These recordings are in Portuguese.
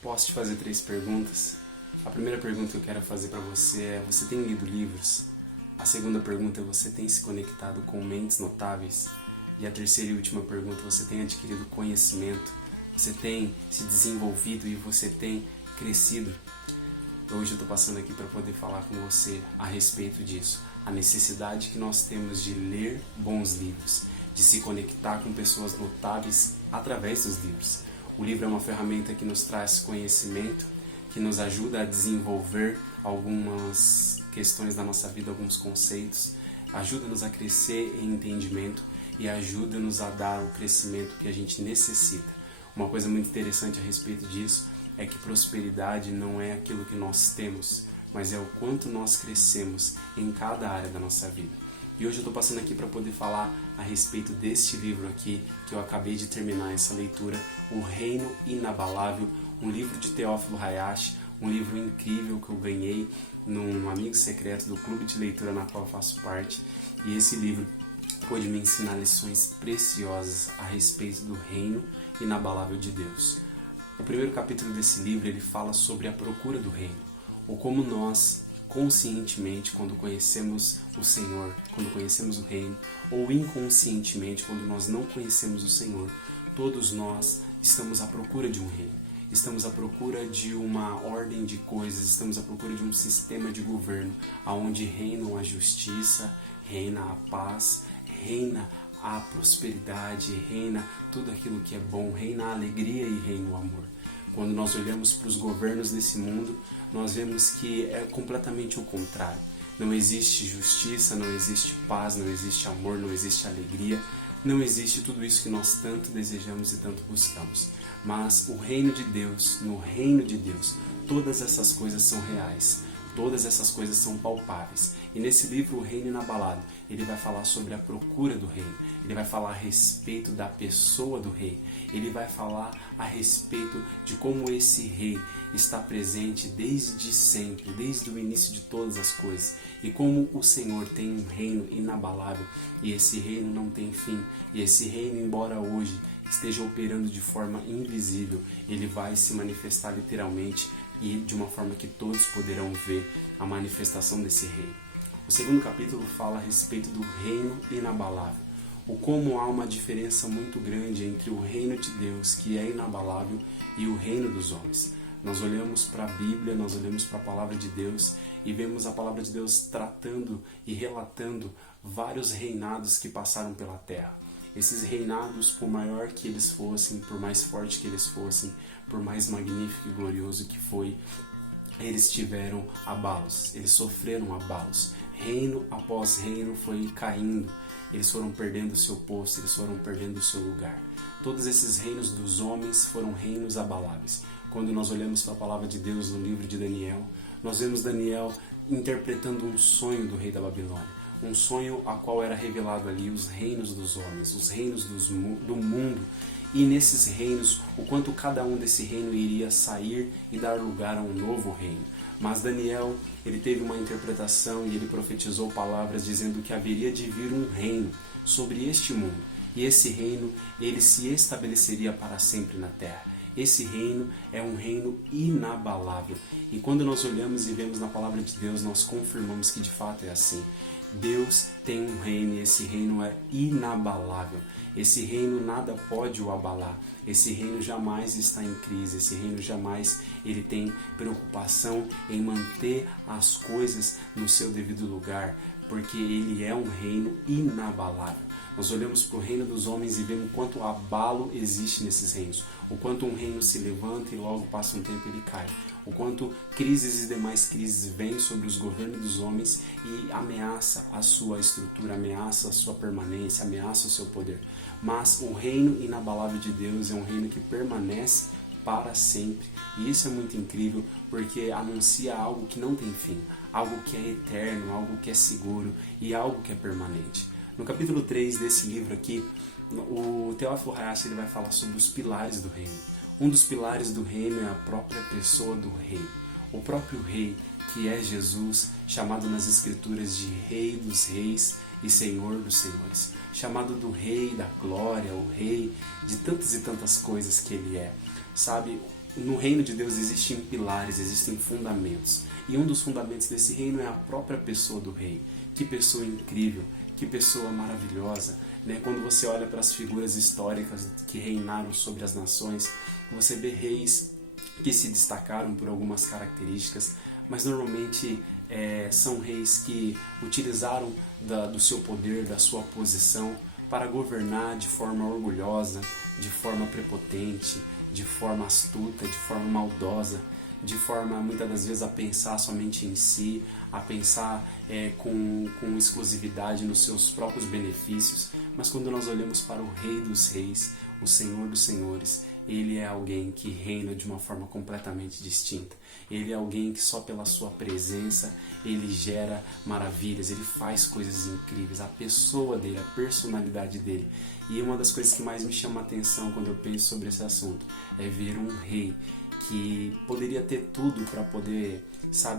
Posso te fazer 3 perguntas? A primeira pergunta que eu quero fazer para você é: você tem lido livros? A segunda pergunta é: você tem se conectado com mentes notáveis? E a terceira e última pergunta: você tem adquirido conhecimento? Você tem se desenvolvido e você tem crescido? Hoje eu estou passando aqui para poder falar com você a respeito disso. A necessidade que nós temos de ler bons livros, de se conectar com pessoas notáveis através dos livros. O livro é uma ferramenta que nos traz conhecimento, que nos ajuda a desenvolver algumas questões da nossa vida, alguns conceitos, ajuda-nos a crescer em entendimento e ajuda-nos a dar o crescimento que a gente necessita. Uma coisa muito interessante a respeito disso é que prosperidade não é aquilo que nós temos, mas é o quanto nós crescemos em cada área da nossa vida. E hoje eu estou passando aqui para poder falar a respeito deste livro aqui, que eu acabei de terminar essa leitura, O Reino Inabalável, um livro de Teófilo Hayashi, um livro incrível que eu ganhei num amigo secreto do clube de leitura na qual eu faço parte. E esse livro pôde me ensinar lições preciosas a respeito do reino inabalável de Deus. O primeiro capítulo desse livro ele fala sobre a procura do reino, ou como nós conscientemente, quando conhecemos o Senhor, quando conhecemos o reino, ou inconscientemente, quando nós não conhecemos o Senhor, todos nós estamos à procura de um reino. Estamos à procura de uma ordem de coisas, estamos à procura de um sistema de governo, onde reina a justiça, reina a paz, reina a prosperidade, reina tudo aquilo que é bom, reina a alegria e reina o amor. Quando nós olhamos para os governos desse mundo, nós vemos que é completamente o contrário. Não existe justiça, não existe paz, não existe amor, não existe alegria, não existe tudo isso que nós tanto desejamos e tanto buscamos. Mas o reino de Deus, no reino de Deus, todas essas coisas são reais. Todas essas coisas são palpáveis. E nesse livro, O Reino Inabalado, ele vai falar sobre a procura do reino. Ele vai falar a respeito da pessoa do rei. Ele vai falar a respeito de como esse rei está presente desde sempre, desde o início de todas as coisas. E como o Senhor tem um reino inabalável e esse reino não tem fim. E esse reino, embora hoje esteja operando de forma invisível, ele vai se manifestar literalmente e de uma forma que todos poderão ver a manifestação desse rei. O segundo capítulo fala a respeito do reino inabalável, o como há uma diferença muito grande entre o reino de Deus, que é inabalável, e o reino dos homens. Nós olhamos para a Bíblia, nós olhamos para a palavra de Deus e vemos a palavra de Deus tratando e relatando vários reinados que passaram pela terra. Esses reinados, por maior que eles fossem, por mais forte que eles fossem, por mais magnífico e glorioso que foi, eles tiveram abalos, eles sofreram abalos. Reino após reino foi caindo, eles foram perdendo o seu posto, eles foram perdendo o seu lugar. Todos esses reinos dos homens foram reinos abaláveis. Quando nós olhamos para a palavra de Deus no livro de Daniel, nós vemos Daniel interpretando um sonho do rei da Babilônia. Um sonho a qual era revelado ali os reinos dos homens, os reinos do mundo. E nesses reinos, o quanto cada um desse reino iria sair e dar lugar a um novo reino. Mas Daniel, ele teve uma interpretação e ele profetizou palavras dizendo que haveria de vir um reino sobre este mundo. E esse reino, ele se estabeleceria para sempre na terra. Esse reino é um reino inabalável. E quando nós olhamos e vemos na palavra de Deus, nós confirmamos que de fato é assim. Deus tem um reino e esse reino é inabalável. Esse reino nada pode o abalar. Esse reino jamais está em crise. Esse reino jamais ele tem preocupação em manter as coisas no seu devido lugar, porque ele é um reino inabalável. Nós olhamos para o reino dos homens e vemos quanto abalo existe nesses reinos. O quanto um reino se levanta e logo passa um tempo ele cai. O quanto crises e demais crises vêm sobre os governos dos homens e ameaça a sua estrutura, ameaça a sua permanência, ameaça o seu poder. Mas o reino inabalável de Deus é um reino que permanece para sempre. E isso é muito incrível porque anuncia algo que não tem fim, algo que é eterno, algo que é seguro e algo que é permanente. No capítulo 3 desse livro aqui, o Teófilo Hayashi ele vai falar sobre os pilares do reino. Um dos pilares do reino é a própria pessoa do rei. O próprio rei, que é Jesus, chamado nas escrituras de Rei dos Reis e Senhor dos Senhores. Chamado do Rei da Glória, o Rei de tantas e tantas coisas que ele é. Sabe, no reino de Deus existem pilares, existem fundamentos. E um dos fundamentos desse reino é a própria pessoa do rei. Que pessoa incrível, que pessoa maravilhosa, né? Quando você olha para as figuras históricas que reinaram sobre as nações, você vê reis que se destacaram por algumas características, mas normalmente são reis que utilizaram do seu poder, da sua posição, para governar de forma orgulhosa, de forma prepotente, de forma astuta, de forma maldosa, de forma muitas das vezes a pensar somente em si, a pensar com exclusividade nos seus próprios benefícios. Mas quando nós olhamos para o Rei dos Reis, o Senhor dos Senhores, ele é alguém que reina de uma forma completamente distinta. Ele é alguém que só pela sua presença, ele gera maravilhas, ele faz coisas incríveis. A pessoa dele, a personalidade dele. E uma das coisas que mais me chama a atenção quando eu penso sobre esse assunto é ver um rei que poderia ter tudo para poder,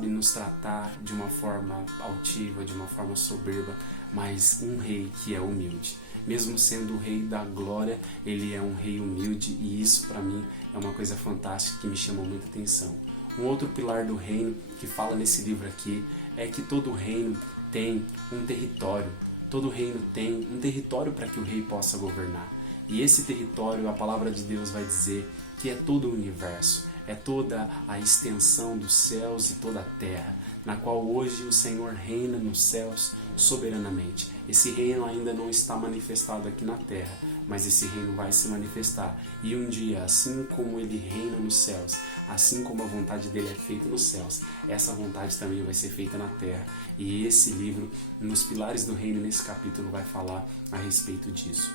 nos tratar de uma forma altiva, de uma forma soberba, mas um rei que é humilde. Mesmo sendo o rei da glória, ele é um rei humilde, e isso para mim é uma coisa fantástica que me chama muita atenção. Um outro pilar do reino que fala nesse livro aqui é que todo reino tem um território. Todo reino tem um território para que o rei possa governar. E esse território, a palavra de Deus vai dizer que é todo o universo, é toda a extensão dos céus e toda a terra, na qual hoje o Senhor reina nos céus soberanamente. Esse reino ainda não está manifestado aqui na terra, mas esse reino vai se manifestar. E um dia, assim como ele reina nos céus, assim como a vontade dele é feita nos céus, essa vontade também vai ser feita na terra. E esse livro, nos pilares do reino, nesse capítulo, vai falar a respeito disso.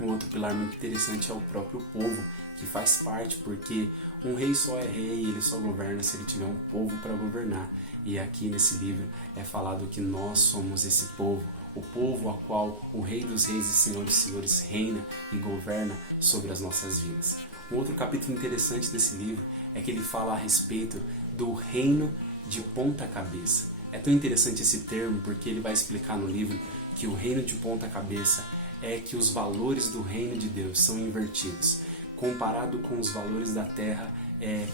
Um outro pilar muito interessante é o próprio povo, que faz parte, porque um rei só é rei e ele só governa se ele tiver um povo para governar. E aqui nesse livro é falado que nós somos esse povo, o povo a qual o Rei dos Reis e Senhor dos Senhores reina e governa sobre as nossas vidas. Um outro capítulo interessante desse livro é que ele fala a respeito do reino de ponta cabeça. É tão interessante esse termo porque ele vai explicar no livro que o reino de ponta cabeça é que os valores do reino de Deus são invertidos. Comparado com os valores da terra,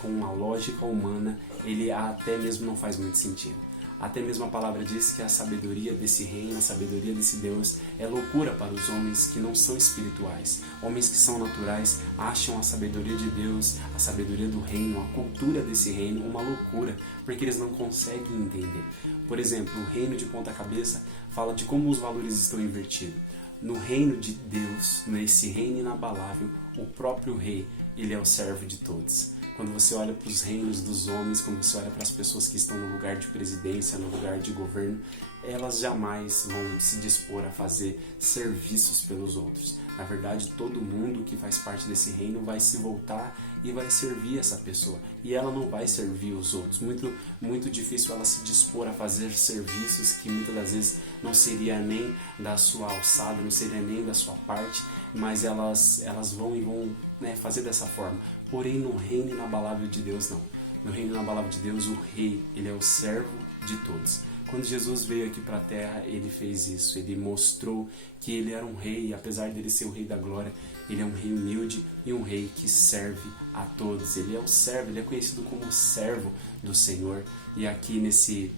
com a lógica humana, ele até mesmo não faz muito sentido. Até mesmo a palavra diz que a sabedoria desse reino, a sabedoria desse Deus é loucura para os homens que não são espirituais. Homens que são naturais acham a sabedoria de Deus, a sabedoria do reino, a cultura desse reino uma loucura, porque eles não conseguem entender. Por exemplo, o reino de ponta cabeça fala de como os valores estão invertidos. No reino de Deus, nesse reino inabalável, o próprio rei, ele é o servo de todos. Quando você olha para os reinos dos homens, quando você olha para as pessoas que estão no lugar de presidência, no lugar de governo, elas jamais vão se dispor a fazer serviços pelos outros. Na verdade, todo mundo que faz parte desse reino vai se voltar e vai servir essa pessoa. E ela não vai servir os outros. Muito difícil ela se dispor a fazer serviços que muitas das vezes não seria nem da sua alçada, não seria nem da sua parte, mas elas vão fazer dessa forma. Porém, no reino inabalável de Deus, não. No reino inabalável de Deus, o rei, ele é o servo de todos. Quando Jesus veio aqui para a terra, ele fez isso. Ele mostrou que ele era um rei, e apesar dele ser o rei da glória, ele é um rei humilde e um rei que serve a todos. Ele é o servo, ele é conhecido como o servo do Senhor. E aqui nesse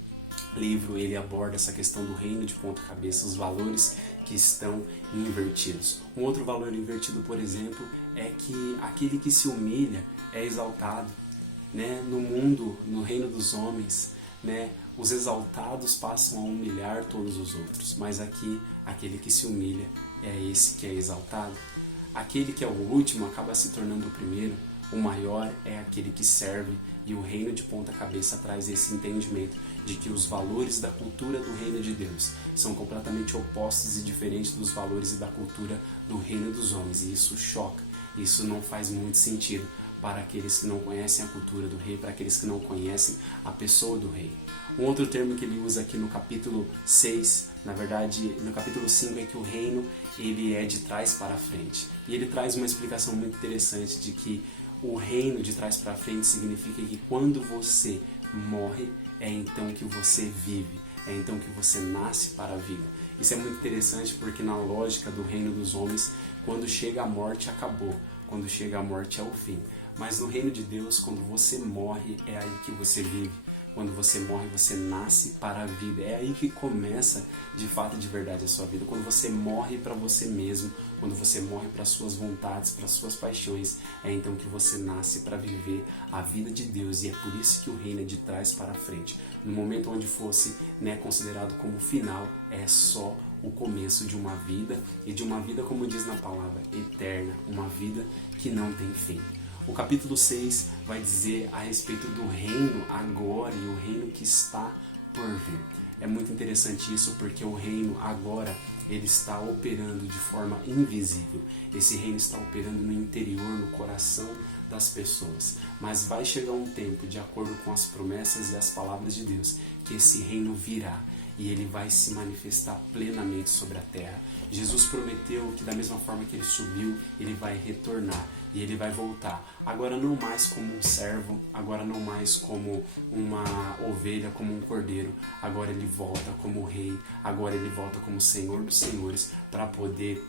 livro ele aborda essa questão do reino de ponta cabeça, os valores que estão invertidos. Um outro valor invertido, por exemplo, é que aquele que se humilha é exaltado. No mundo, no reino dos homens, os exaltados passam a humilhar todos os outros, mas aqui, aquele que se humilha é esse que é exaltado. Aquele que é o último acaba se tornando o primeiro, o maior é aquele que serve, e o reino de ponta cabeça traz esse entendimento de que os valores da cultura do reino de Deus são completamente opostos e diferentes dos valores e da cultura do reino dos homens, e isso choca, isso não faz muito sentido para aqueles que não conhecem a cultura do rei, para aqueles que não conhecem a pessoa do rei. Um outro termo que ele usa aqui no capítulo 6, na verdade no capítulo 5, é que o reino ele é de trás para frente. E ele traz uma explicação muito interessante de que o reino de trás para frente significa que quando você morre, é então que você vive, é então que você nasce para a vida. Isso é muito interessante porque na lógica do reino dos homens, quando chega a morte, acabou. Quando chega a morte é o fim. Mas no reino de Deus, quando você morre, é aí que você vive. Quando você morre, você nasce para a vida. É aí que começa, de fato, de verdade, a sua vida. Quando você morre para você mesmo, quando você morre para as suas vontades, para as suas paixões, é então que você nasce para viver a vida de Deus. E é por isso que o reino é de trás para frente. No momento onde fosse, considerado como final, é só o começo de uma vida, e de uma vida, como diz na palavra, eterna, uma vida que não tem fim. O capítulo 6 vai dizer a respeito do reino agora e o reino que está por vir. É muito interessante isso, porque o reino agora, ele está operando de forma invisível. Esse reino está operando no interior, no coração das pessoas. Mas vai chegar um tempo, de acordo com as promessas e as palavras de Deus, que esse reino virá e ele vai se manifestar plenamente sobre a terra. Jesus prometeu que da mesma forma que ele subiu, ele vai retornar e ele vai voltar. Agora não mais como um servo, agora não mais como uma ovelha, como um cordeiro. Agora ele volta como rei, agora ele volta como Senhor dos Senhores, para poder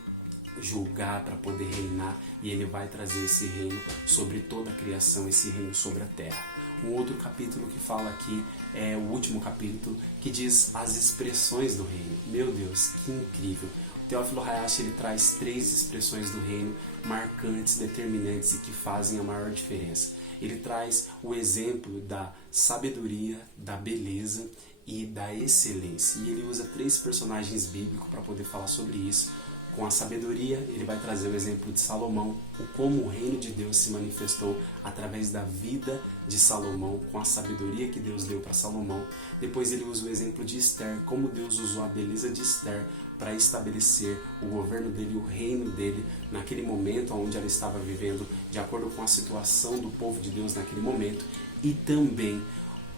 julgar, para poder reinar, e ele vai trazer esse reino sobre toda a criação, esse reino sobre a terra. Um outro capítulo que fala aqui é o último capítulo, que diz as expressões do reino. Meu Deus, que incrível! O Teófilo Hayashi, ele traz 3 expressões do reino marcantes, determinantes e que fazem a maior diferença. Ele traz o exemplo da sabedoria, da beleza e da excelência. E ele usa 3 personagens bíblicos para poder falar sobre isso. Com a sabedoria, ele vai trazer o exemplo de Salomão, como o reino de Deus se manifestou através da vida de Salomão, com a sabedoria que Deus deu para Salomão. Depois ele usa o exemplo de Esther, como Deus usou a beleza de Esther para estabelecer o governo dele, o reino dele, naquele momento onde ela estava vivendo, de acordo com a situação do povo de Deus naquele momento. E também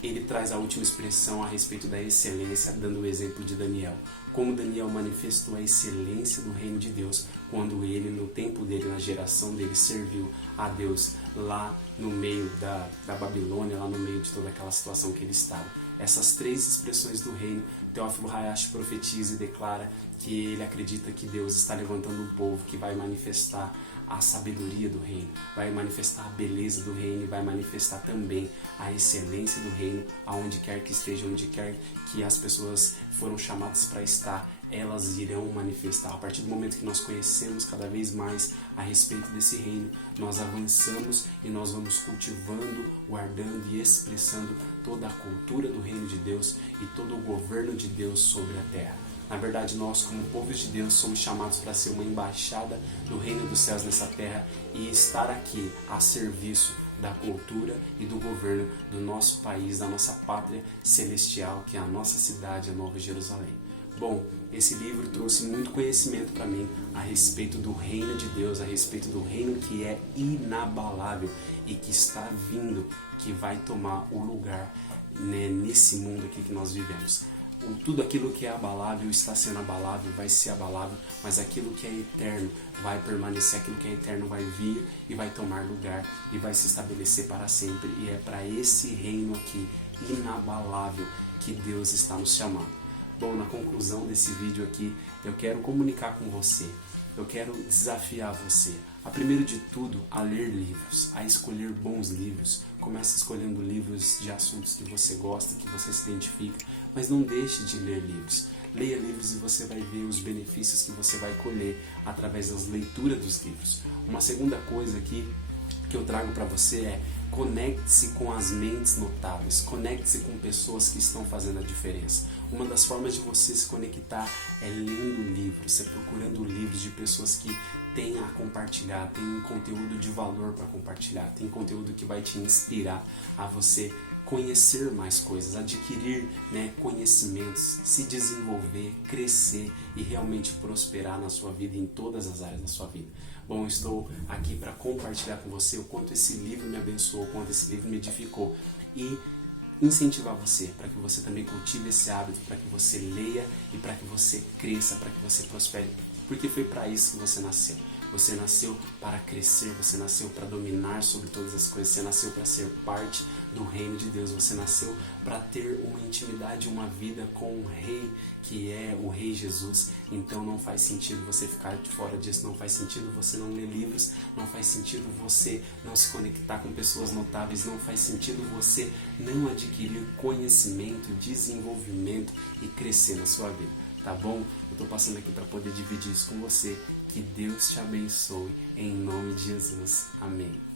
ele traz a última expressão a respeito da excelência, dando o exemplo de Daniel. Como Daniel manifestou a excelência do reino de Deus quando ele, no tempo dele, na geração dele, serviu a Deus lá no meio da Babilônia, lá no meio de toda aquela situação que ele estava. Essas 3 expressões do reino, Teófilo Hayashi profetiza e declara que ele acredita que Deus está levantando um povo que vai manifestar a sabedoria do reino, vai manifestar a beleza do reino e vai manifestar também a excelência do reino, aonde quer que esteja, onde quer que as pessoas foram chamadas para estar, elas irão manifestar. A partir do momento que nós conhecemos cada vez mais a respeito desse reino, nós avançamos e nós vamos cultivando, guardando e expressando toda a cultura do reino de Deus e todo o governo de Deus sobre a terra. Na verdade, nós, como povo de Deus, somos chamados para ser uma embaixada do reino dos céus nessa terra e estar aqui a serviço da cultura e do governo do nosso país, da nossa pátria celestial, que é a nossa cidade, a Nova Jerusalém. Bom, esse livro trouxe muito conhecimento para mim a respeito do reino de Deus, a respeito do reino que é inabalável e que está vindo, que vai tomar o lugar, nesse mundo aqui que nós vivemos. Tudo aquilo que é abalável está sendo abalável, vai ser abalável, mas aquilo que é eterno vai permanecer, aquilo que é eterno vai vir e vai tomar lugar e vai se estabelecer para sempre. E é para esse reino aqui, inabalável, que Deus está nos chamando. Bom, na conclusão desse vídeo aqui, eu quero comunicar com você, eu quero desafiar você a, primeiro de tudo, a ler livros, a escolher bons livros. Comece escolhendo livros de assuntos que você gosta, que você se identifica, mas não deixe de ler livros. Leia livros e você vai ver os benefícios que você vai colher através das leituras dos livros. Uma segunda coisa aqui que eu trago para você é: conecte-se com as mentes notáveis, conecte-se com pessoas que estão fazendo a diferença. Uma das formas de você se conectar é lendo livros, é procurando livros de pessoas que têm a compartilhar, têm um conteúdo de valor para compartilhar, tem conteúdo que vai te inspirar a você conhecer mais coisas, adquirir conhecimentos, se desenvolver, crescer e realmente prosperar na sua vida, em todas as áreas da sua vida. Bom, eu estou aqui para compartilhar com você o quanto esse livro me abençoou, o quanto esse livro me edificou e incentivar você para que você também cultive esse hábito, para que você leia e para que você cresça, para que você prospere, porque foi para isso que você nasceu. Você nasceu para crescer, você nasceu para dominar sobre todas as coisas, você nasceu para ser parte do reino de Deus, você nasceu para ter uma intimidade, uma vida com o Rei, que é o Rei Jesus. Então não faz sentido você ficar de fora disso, não faz sentido você não ler livros, não faz sentido você não se conectar com pessoas notáveis, não faz sentido você não adquirir conhecimento, desenvolvimento e crescer na sua vida, tá bom? Eu tô passando aqui para poder dividir isso com você. Que Deus te abençoe, em nome de Jesus. Amém.